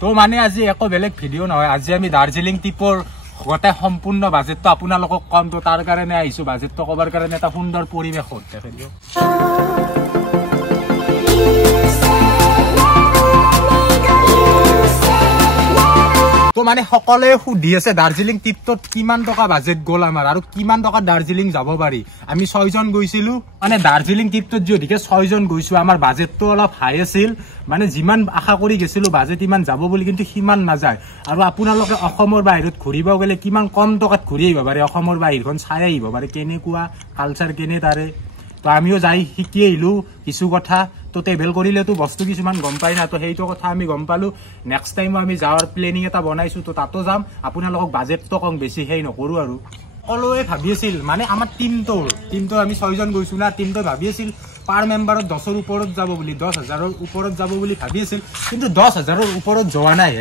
তো মানে আজি একো বেলেগ ভিডিও নহয়, আজি আমি দাৰ্জিলিং ট্ৰিপৰ গোটেই সম্পূৰ্ণ বাজেটটো আপোনালোকক কম। তো তাৰ কাৰণে আহিছো, বাজেটটো কবাৰ কাৰণে এটা সুন্দৰ পৰিৱেশত দেখে দিও। তো মানে সকলোৱে সুধি আছে দাৰ্জিলিং ট্ৰিপটোত কিমান টকা বাজেট গ'ল আমাৰ আৰু কিমান টকা দাৰ্জিলিং যাব পাৰি। আমি 6 জন গৈছিলো, মানে দাৰ্জিলিং ট্ৰিপটোত যদিকে 6 জন গৈছো, আমাৰ বাজেটটো অলপ হাই আছিল। মানে যিমান আশা কৰি গৈছিলো বাজেট ইমান যাব বুলি, কিন্তু সিমান নাযায়। আৰু আপোনালোকে অসমৰ বাহিৰত ঘূৰিব গ'লে কিমান কম টকাত ঘূৰি আহিব পাৰে, অসমৰ বাহিৰখন চাই আহিব পাৰে, কেনেকুৱা কালচাৰ কেনে তাৰে। তো আমিও যাই শিকি আহিলো কিছু কথা। তো ট্ৰেভেল কৰিলেতো বস্তু কিছুমান গম পাই না, তো সেইটো কথা আমি গম পালো। নেক্সট টাইম আমি যাওয়াৰ প্লেনিং এটা বনাইছো, তো তাতো যাম। আপোনালোকক বাজেটটো কম বেছি সেই নকৰো। আৰু সকলোৱে ভাবি আছিল, মানে আমাৰ টিমটো আমি 6 জন গৈছো না, টিমটো ভাবি আছিল পাৰ মেম্বাৰত 10ৰ ওপৰত যাব বুলি, 10,000ৰ ওপৰত যাব বুলি ভাবি আছিল। কিন্তু 10,000ৰ ওপৰত যোৱা নাই,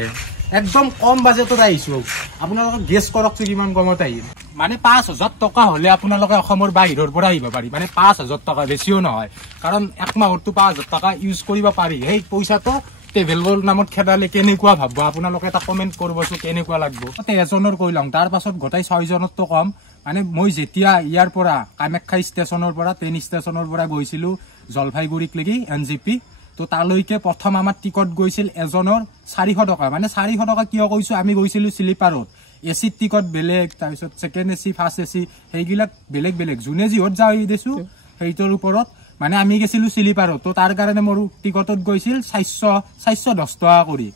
একদম কম বাজেটত আহিছো। আপোনালোকে গেছ কৰকচোন কিমান কমত আহিল। মানে 5,000 টকা হলে আপোনালোকে অসমৰ বাহিৰৰ পৰা আহিব পাৰি। মানে 5,000 টকা বেছিও নহয়, কাৰণ এক মাহতো 5,000 টকা ইউজ কৰিব পাৰি। সেই পইচাটো ট্ৰেভেলৰ নামত খেদালে কেনেকুৱা ভাবব আপোনালোকে এটা কমেন্ট কৰিবচোন, কেনেকুৱা লাগব। এজনৰ কৈ লওঁ, তাৰ পাছত গোটাই 6 জনতো কম। মানে মই যেতিয়া ইয়াৰ পৰা কামাখ্যা ষ্টেচনৰ পৰা ট্ৰেইন ষ্টেচনৰ পৰা গৈছিলো জলপাইগুৰিক লাগি NGP, তো তালৈকে প্ৰথম আমাৰ টিকট গৈছিল এজনৰ 400 টকা। মানে 400 টকা কিয় কৈছো, আমি গৈছিলো স্লিপাৰত, এচিৰ টিকট বেলেগ, তাৰপিছত ছেকেণ্ড এচি, ফাৰ্ষ্ট এচি সেইবিলাক বেলেগ বেলেগ, যোনে যিহত যাই দিছো সেইটোৰ ওপৰত। মানে আমি গেছিলো স্লিপাৰত, তো তাৰ কাৰণে মোৰ টিকটত গৈছিল 410 টকা কৰি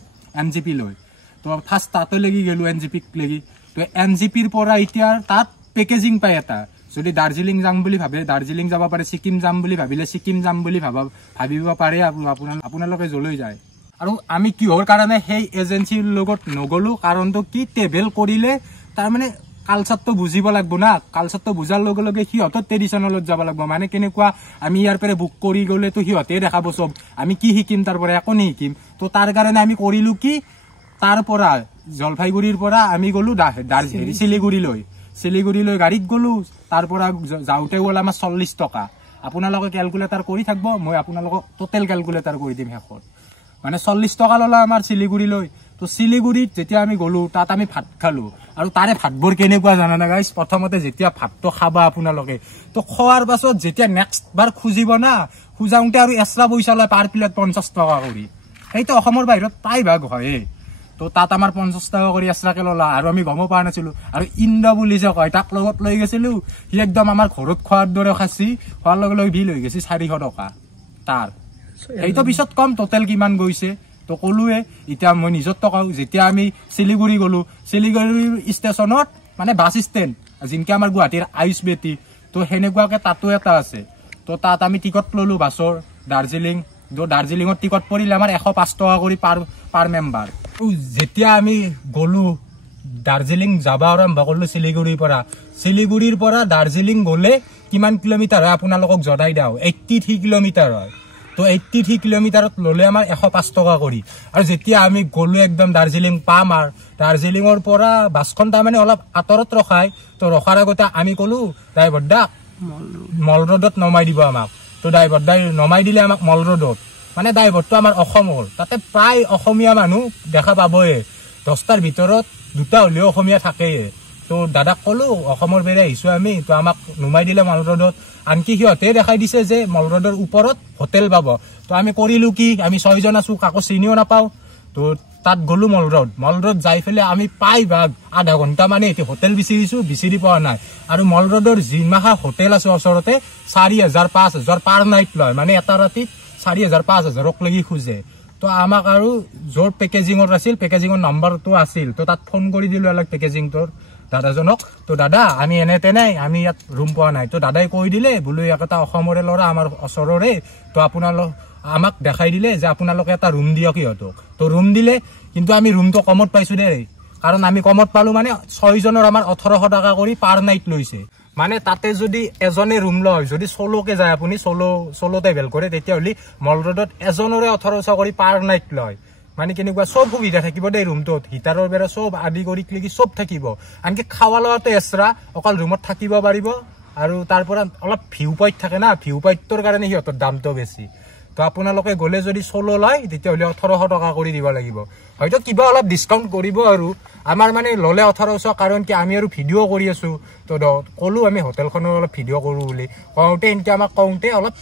NGP লৈ। তো ফাৰ্ষ্ট তাতে লাগি গেলো NGPক লাগি। তো NGPৰ পৰা এতিয়া তাত পেকেজিং পায় এটা, যদি দাৰ্জিলিং যাম বুলি ভাবে দাৰ্জিলিং যাব পাৰে, ছিকিম যাম বুলি ভাবিলে ছিকিম যাম বুলি ভাবিব পাৰে আপোনালোকে যলৈ যায়। আৰু আমি কিহৰ কাৰণে সেই এজেঞ্চিৰ লগত নগলো, কাৰণটো কি, ট্ৰেভেল কৰিলে তাৰ মানে কালচাৰটো বুজিব লাগব না। কালচাৰটো বুজাৰ লগে লগে সিহঁতৰ ট্ৰেডিশ্যনেলত যাব লাগব। মানে কেনেকুৱা, আমি ইয়াৰ পৰা বুক কৰি গ'লেতো সিহঁতে দেখাব চব, আমি কি শিকিম তাৰ পৰা, একো নিশিকিম। তো তাৰ কাৰণে আমি কৰিলো কি, তাৰ পৰা জলপাইগুৰিৰ পৰা আমি গলো শিলিগুৰিলৈ গাড়ীত গলো। তাৰ পৰা যাওঁতে গ'ল আমাৰ 40 টকা। আপোনালোকে কেলকুলেটাৰ কৰি থাকিব, মই আপোনালোকক টোটেল কেলকুলেটাৰ কৰি দিম শেষত। মানে 40 টকা ললা আমাৰ শিলিগুৰিলৈ। তো শিলিগুৰিত যেতিয়া আমি গলো, তাত আমি ভাত খালো। আৰু তাৰে ভাতবোৰ কেনেকুৱা জানানে গাইজ, প্ৰথমতে যেতিয়া ভাতটো খাবা আপোনালোকে, তো খোৱাৰ পাছত যেতিয়া নেক্সট বাৰ খুজিব না, খুজাওঁতে আৰু এক্সট্ৰা পইচা লয় পাৰ প্লেট 50 টকা কৰি। সেইটো অসমৰ বাহিৰত প্ৰায়ভাগ হয়। তো তাত আমাৰ 50 টকা কৰি এক্সট্ৰাকে ললা, আৰু আমি গমো পোৱা নাছিলো। আৰু ইন্দ্ৰ বুলি যে কয়, তাক লগত লৈ গৈছিলো, সি একদম আমাৰ ঘৰত খোৱাৰ দৰে খাইছি, খোৱাৰ লগে লগে বিল হৈ গৈছে 400 টকা তাৰ। সেইটো পিছত কম টোটেল কিমান গৈছে, তো কলোৱে। এতিয়া মই নিজৰ টকাও, যেতিয়া আমি শিলিগুৰি গলো, শিলিগুৰি ষ্টেচনত মানে বাছ ষ্টেণ্ড, যেনেকে আমাৰ গুৱাহাটীৰ আয়ুষ বেটী, তো সেনেকুৱাকে তাতো এটা আছে। তো তাত আমি টিকট ললো বাছৰ দাৰ্জিলিঙৰ টিকট পৰিলে আমাৰ 105 টকা কৰি পাৰ মেম্বাৰ। যেতিয়া আমি গলো দাৰ্জিলিং যাব আৰম্ভ কৰিলো শিলিগুৰিৰ পৰা দাৰ্জিলিং গলে কিমান কিলোমিটাৰ হয় আপোনালোকক জনাই দিওঁ, 83 কিলোমিটাৰ হয়। তো 83 কিলোমিটাৰত ললে আমাৰ 105 টকা কৰি। আৰু যেতিয়া আমি গলো একদম দাৰ্জিলিং পাম, আৰু দাৰ্জিলিঙৰ পৰা বাছখন তাৰমানে অলপ আঁতৰত ৰখাই, তো ৰখাৰ আগতে আমি কলো ড্ৰাইভাৰ দাক মল ৰোডত নমাই দিব আমাক। তো ড্ৰাইভাৰ দাই নমাই দিলে আমাক মল ৰোডত। মানে ড্ৰাইভাৰটো আমাৰ অসমৰ, তাতে প্ৰায় অসমীয়া মানুহ দেখা পাবয়ে, 10টাৰ ভিতৰত 2টা হলেও অসমীয়া থাকেই। তো দাদাক কলো অসমৰ বেৰে আহিছো আমি, তো আমাক নুমাই দিলে মল ৰোডত। আনকি সিহঁতে দেখাই দিছে যে মল ৰোডৰ ওপৰত হোটেল পাব। তো আমি কৰিলো কি, আমি 6 জন আছো, কাকো চিনিও নাপাও। তো তাত গলো মল ৰোড যাই ফেলে আমি প্ৰায়ভাগ আধা ঘণ্টা মানে এটি হোটেল বিচাৰি পোৱা নাই। আৰু মল ৰোডৰ যিমাহা হোটেল আছে ওচৰতে 4,000 5,000 পাৰ নাইট লয়, মানে এটা ৰাতিত 4,000 5,000 লাগি খোজে। তো আমাক আৰু য'ৰ পেকেজিঙত আছিল, পেকেজিঙৰ নাম্বাৰটো আছিল, তো তাত ফোন কৰি দিলো অলপ পেকেজিংটোৰ দাদাজনক। তো দাদা আমি এনে তেনে আমি ইয়াত ৰুম পোৱা নাই। তো দাদাই কৈ দিলে বোলো এটা অসমৰে ল'ৰা আমাৰ ওচৰৰে, তো আমাক দেখাই দিলে যে আপোনালোকে এটা ৰুম দিয়ক সিহঁতক। তো ৰুম দিলে, কিন্তু আমি ৰুমটো কমত পাইছো দেই, কাৰণ আমি কমত পালো। মানে 6 জনৰ আমাৰ 1800 টকা কৰি পাৰ নাইট লৈছে। মানে তাতে যদি এজনে ৰুম লয়, যদি চলোকে যায় আপুনি, চলো ট্ৰেভেল কৰে, তেতিয়াহ'লে মল ৰোডত এজনৰে 1800 কৰি পাৰ নাইট লয়। মানে কেনেকুৱা চব সুবিধা থাকিব দেই ৰুমটোত, হিটাৰৰ বেৰা চব আদি কৰি ক্লিকি চব থাকিব। আনকি খাৱা লোৱাটো এক্সট্ৰা, অকল ৰুমত থাকিব পাৰিব। আৰু তাৰ পৰা অলপ ভিউ পইণ্ট থাকে না, ভিউ পইণ্টৰ কাৰণে সিহঁতৰ দামটো বেছি। তো আপোনালোকে গ'লে যদি চলো লয় তেতিয়াহ'লে 1800 টকা কৰি দিব লাগিব হয়তো কিবা অলপ ডিসকাউন্ট কৰিব আৰু আমাৰ মানে ললে 1800 কাৰণ কি আমি আৰু ভিডিও কৰি আছো তো কলো আমি হোটেলখনৰ অলপ ভিডিও কৰো বুলি কওঁতে এনকে আমাক কওঁতে অলপ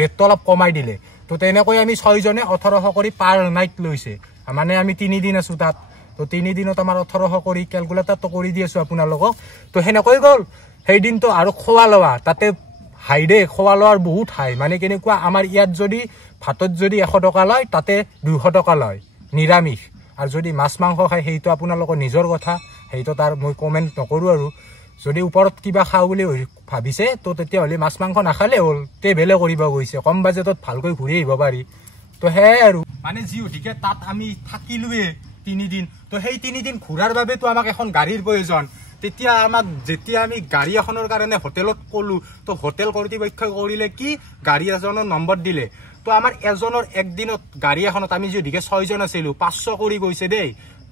ৰেটটো অলপ কমাই দিলে তো তেনেকৈ আমি 6 জনে 1800 কৰি পাৰ নাইট লৈছে মানে আমি 3 দিন আছো তাত তো 3 দিনত আমাৰ 1800 কৰি ক্যালকুলেটৰটো কৰি দি আছো আপোনালোকক তো হেনেকৈ গ'ল সেই দিন তো আৰু খোৱা লোৱা তাতে হাইডে খোৱা লোৱাৰ বহুত হাই মানে কেনেকুৱা আমাৰ ইয়াত যদি ভাতত যদি 100 টকা লয় তাতে 200 টকা লয় নিৰামিষ আৰু যদি মাছ মাংস খাই হেইটো আপোনালোকৰ নিজৰ কথা হেইটো তাৰ মই কমেন্ট নকৰো আৰু যদি ওপৰত কিবা খাও বুলি ভাবিছে তো তেতিয়া হলে মাছ মাংস নাখালে হল তে বেলে কৰিব গৈছে কম বাজেটত ভালকৈ ঘূৰি আহিব পাৰি তো হে আৰু মানে জি ওদিকে তাত আমি থাকিলুৱে 3 দিন তো সেই 3 দিন ঘূৰাৰ বাবে তো আমাক এখন গাড়ীৰ প্ৰয়োজন তেতিয়া আমাক যেতিয়া আমি গাড়ী এখনৰ কাৰণে হোটেলত কলো তো হোটেল কৰ্তৃপক্ষই কৰিলে কি গাড়ী এজনৰ নম্বৰ দিলে তো আমাৰ এজনৰ একদিনত গাড়ী এখনত আমি যদিকে 6 জন আছিল 500 কৰি গৈছে দেই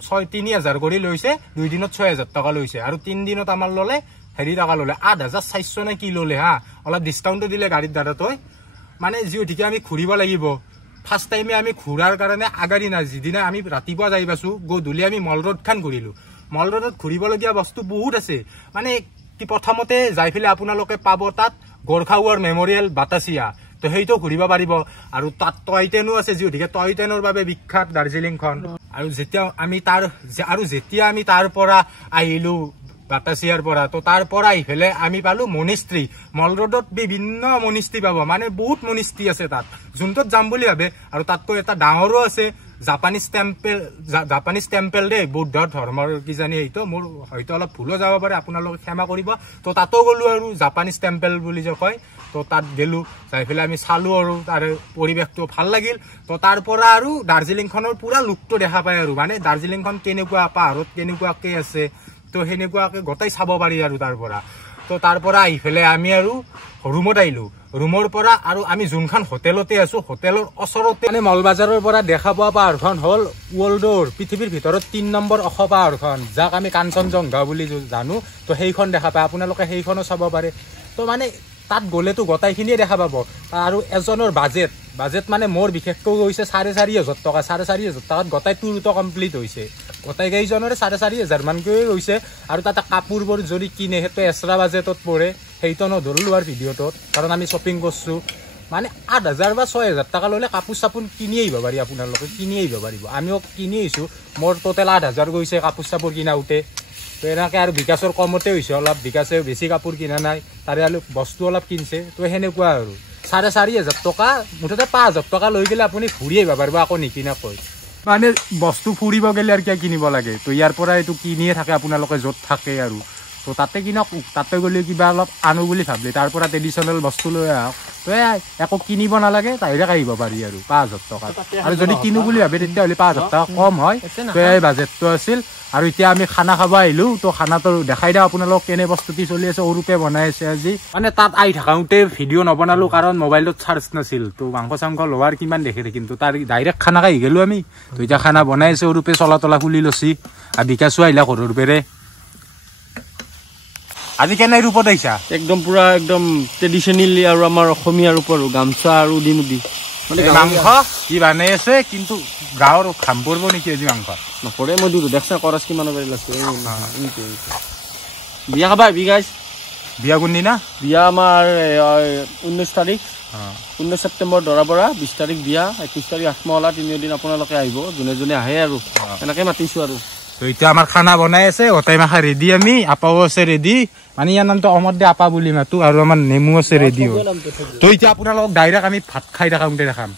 3000 কৰি লৈছে 2 দিনত 6000 টকা লৈছে আৰু 3 দিনত আমাৰ ললে হেৰি টকা ললে 8400 নে কি ললে হা অলপ ডিসকাউন্ট দিলে গাড়ীৰ দাদাতই মানে যদিকে আমি ঘুৰিব লাগিব ফাৰ্স্ট টাইমে আমি ঘুৰাৰ কাৰণে আগাৰি না যিদিনা আমি ৰাতিপুৱা যাই পাছো গধূলি আমি মল ৰোড খান ঘুৰিলো মল ৰোডত ঘুৰিবলগীয়া বস্তু বহুত আছে মানে কি প্ৰথমতে যাই ফেলে আপোনালোকে পাব তাত গোৰ্খা ৱাৰ মেমৰিয়েল বাতাসিয়া তো হেইটো ঘুৰিব পাৰিব আৰু তাত টয় ট্ৰেইনো আছে যদিকে টয় ট্ৰেইনৰ বাবে বিখ্যাত দাৰ্জিলিংখন আৰু যেতিয়া আমি তাৰ পৰা আহিলো বাতাসিয়াৰ পৰা তো তাৰ পৰা আহিলে আমি পালো মনিস্ট্ৰি মল ৰোডত বিভিন্ন মনিস্ট্ৰি পাব মানে বহুত মনিস্ট্ৰি আছে তাত যোনটোত যাম বুলি ভাবে আৰু তাতকৈ এটা ডাঙৰো আছে জাপানিজ টেম্পল দে বৌদ্ধ ধৰ্মৰ কি জানি এইটো মোৰ হয়তো অলপ ভুলো যাব পাৰে আপোনালোকে ক্ষমা কৰিব তো তাতো গলো আৰু জাপানিজ টেম্পল বুলি যে কয় তো তাত গেলো যাই ফেলে আমি চালো আৰু তাৰ পৰিবেশটো ভাল লাগিল তো তাৰ পৰা আৰু দাৰ্জিলিংখনৰ পুৰা লুকটো দেখা পায় আৰু মানে দাৰ্জিলিংখন কেনেকুৱা পাহাৰত কেনেকুৱাকে আছে তো হেনেকুৱাকে গটাই চাব পাৰি আৰু তাৰ পৰা তো তাৰ পৰা আহি ফেলে আমি আৰু ৰুমত আহিলো ৰুমৰ পৰা আৰু আমি যোনখন হোটেলতে আছো হোটেলৰ ওচৰতে মানে মলবাজাৰৰ পৰা দেখা পোৱা পাহাৰখন হল ৱৰ্ল্ডৰ পৃথিৱীৰ ভিতৰত 3 নম্বৰ ওখ পাহাৰখন যাক আমি কাঞ্চনজংঘা বুলি জানো তো সেইখন দেখা পায় আপোনালোকে সেইখনো চাব পাৰে তো মানে তাত গলে তো গটাইখিনিয়ে দেখা পাব আৰু এজনৰ বাজেট মানে মোৰ বিশেষকৈ গৈছে 4500 টকা 4500 টকাত গটাই টুৰটো কমপ্লিট হৈছে গটাই গাইজনৰে 4500 মানকৈ গৈছে আৰু তাতে কাপোৰবোৰ যদি কিনে হেতু এক্সট্ৰা বাজেটত পৰে হেইটো নধৰলো আৰু ভিডিঅ'টোত কাৰণ আমি শ্বপিং কৰছো মানে 8000 বা 6000 টকা ললে কাপোৰ চাপোৰ কিনি আহিব পাৰি আপোনালোকে কিনি আহিব পাৰিব আমিও কিনি আহিছো মোৰ টোটেল 8000 গৈছে কাপোৰ চাপোৰ কিনাউতে তো এনেকৈ আৰু বিকাশৰ কমতে হৈছে অলপ বিকাশে বেছি কাপোৰ কিনা নাই তাৰে অলপ বস্তু অলপ কিনছে তো হেনেকুৱা আৰু 4500 টকা মুঠতে 5000 টকা লৈ গেলে আপুনি ঘূৰি আহিব পাৰিব আকৌ নিকিনাকৈ মানে বস্তু ফুৰিব গেলে আৰু কি কিনিব লাগে তো ইয়াৰ পৰা এইটো কিনিয়ে থাকে আপোনালোকে য'ত থাকে আৰু তো তাতে কিনক তাতে গ'লে কিবা অলপ আনো বুলি ভাবিলে তাৰ পৰা ট্ৰেডিশ্যনেল বস্তু লৈ আহক তো একো কিনিব নালাগে ডাইৰেক্ট আহিব পাৰি আৰু 5000 টকা আৰু যদি কিনো বুলি ভাবে তেতিয়াহ'লে 5000 টকা কম হয় তো এই বাজেটটো আছিল আৰু এতিয়া আমি খানা খাব আহিলো তো খানাটো দেখাই দিওঁ আপোনালোক কেনে প্ৰস্তুতি চলি আছে অৰূপে বনাই আছে আজি মানে তাত আহি থাকোঁতে ভিডিঅ' নবনালো কাৰণ মোবাইলত চাৰ্জ নাছিল তো মাংস চাংস লোৱাৰ কিমান দেখে কিন্তু তাৰ ডাইৰেক্ট খানা খাই গেলো আমি তো এতিয়া খানা বনাই আছে অৰূপে চলা তলা খুলি লৈছি আৰু বিকাশো আহিলা ঘৰৰ পেৰে আজি কেনে ৰূপত আহিছা একদম পুৰা একদম ট্ৰেডিশনেলি আৰু আমাৰ অসমীয়াৰ ওপৰত গামছা আৰু উদি মানে মাংস কি বনাই আছে কিন্তু গাঁৱৰ খাম পৰব নেকি আজি মাংস নপৰে মই দুটো দেখছা কৰাছ কিমান বাৰি লাগছে বিয়া খাবা গাইজ বিয়া কোনদিনা বিয়া আমাৰ 19 তাৰিখ 19 ছেপ্টেম্বৰ দৰাবৰা 20 তাৰিখ বিয়া 21 তাৰিখ আঠমহলা 3 দিন আপোনালোকে আহিব যোনে যোনে আহে আৰু এনেকৈ মাতিছো আৰু তো এতিয়া আমাৰ খানা বনাই আছে ওটাই মাখা ৰেডি আমি আপাও আছে ৰেডি মানে ইয়াৰ নামটো অমৰ দে আপা বুলি মাতো আৰু আমাৰ নেমু আছে ৰেডি তো এতিয়া আপোনালোকক ডাইৰেক্ট আমি ভাত খাই থাকোঁতে দেখাম